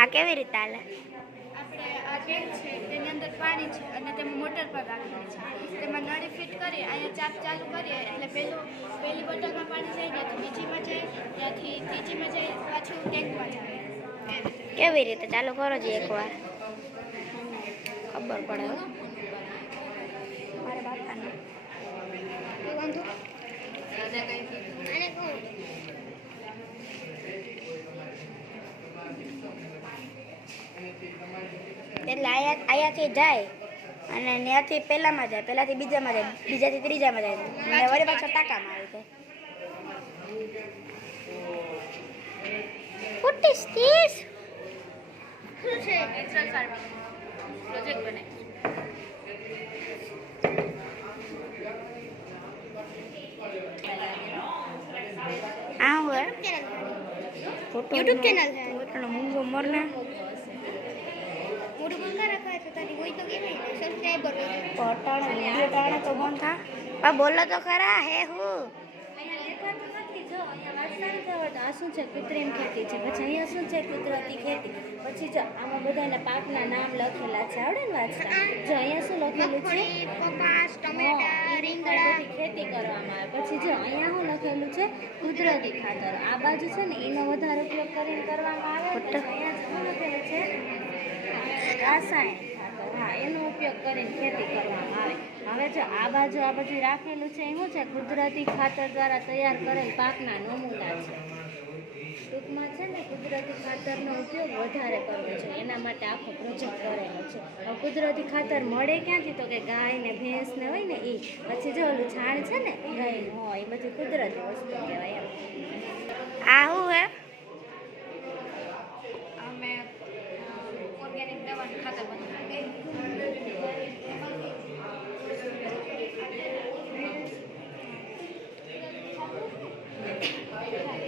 આ કેવી રીતે હાલે? આપણે આ ટેન્ક છે તેની અંદર પાણી છે અને તેમાં મોટર પર રાખેલી છે. તેમાં નળી ફિટ કરી અહીંયા ચાપ ચાલુ કરીએ એટલે પહેલી બોટલમાં પાણી જાય ત્યાંથી બીજીમાં જાય ત્યાંથી ત્રીજીમાં જાય પાછું ટેન્કમાં જાય. કેવી રીતે ચાલુ કરો છો એકવાર ખબર પડે હો મારે બાપાને એટલે અહીંયાથી જાય અને ત્યાંથી પહેલામાં જાય પહેલાથી બીજામાં જાય બીજાથી ત્રીજામાં જાય અને વળી પાછા ટાંકામાં આવી જાય. What is this? શું છે નેચરલ ફાર્મિંગ પ્રોજેક્ટ બનાવ્યો. આ હોય YouTube ચેનલ છે. પોતાનો મૂંગો મરના મોટું બંધ રાખવા છે તારી હોય તો કેવાય સબસ્ક્રાઇબર પોતાનો વિડિયો ટાણે તો બંધ થા પણ બોલો તો ખરા હે હું અહીંયા લેખાતું નથી. જો અહીંયા વાંચતા નથી આવડતું. આ શું છે? કૃત્રિમ ખેતી છે. પછી અહીંયા શું છે? કુદરતી ખેતી. પછી જો આમાં બધાના પાકના નામ લખેલા છે. આવડે ને વાંચતા? જો અહીંયા શું લખેલું છે? કપાસ ટમેટા રીંગણા બધી ખેતી કરવામાં આવે. પછી જો અહીંયા શું લખેલું છે? કુદરતી ખાતર. આ બાજુ છે ને એનો વધારે ઉપયોગ કરીને કરવામાં આવે. પછી અહીંયા શું લખેલું છે? રાસાયણિક ખાતર. હા, એનો ઉપયોગ કરીને ખેતી કરવામાં આવે. હવે જો આ બાજુ રાખેલું છે એ શું છે? કુદરતી ખાતર દ્વારા તૈયાર કરેલ પાકના નમૂના છે. ટૂંકમાં છે ને કુદરતી ખાતરનો ઉપયોગ વધારે કરવો છે એના માટે આખો પ્રોજેક્ટ કરેલો છે. હવે કુદરતી ખાતર મળે ક્યાંથી? તો કે ગાય ને ભેંસ ને હોય ને એ. પછી જો ઓલું છાણ છે ને ગાયનું હોય એ બધી કુદરતી વસ્તુ કહેવાય એમ. આ શું હે અમે ઓર્ગેનિક દવાનું ખાતર બધું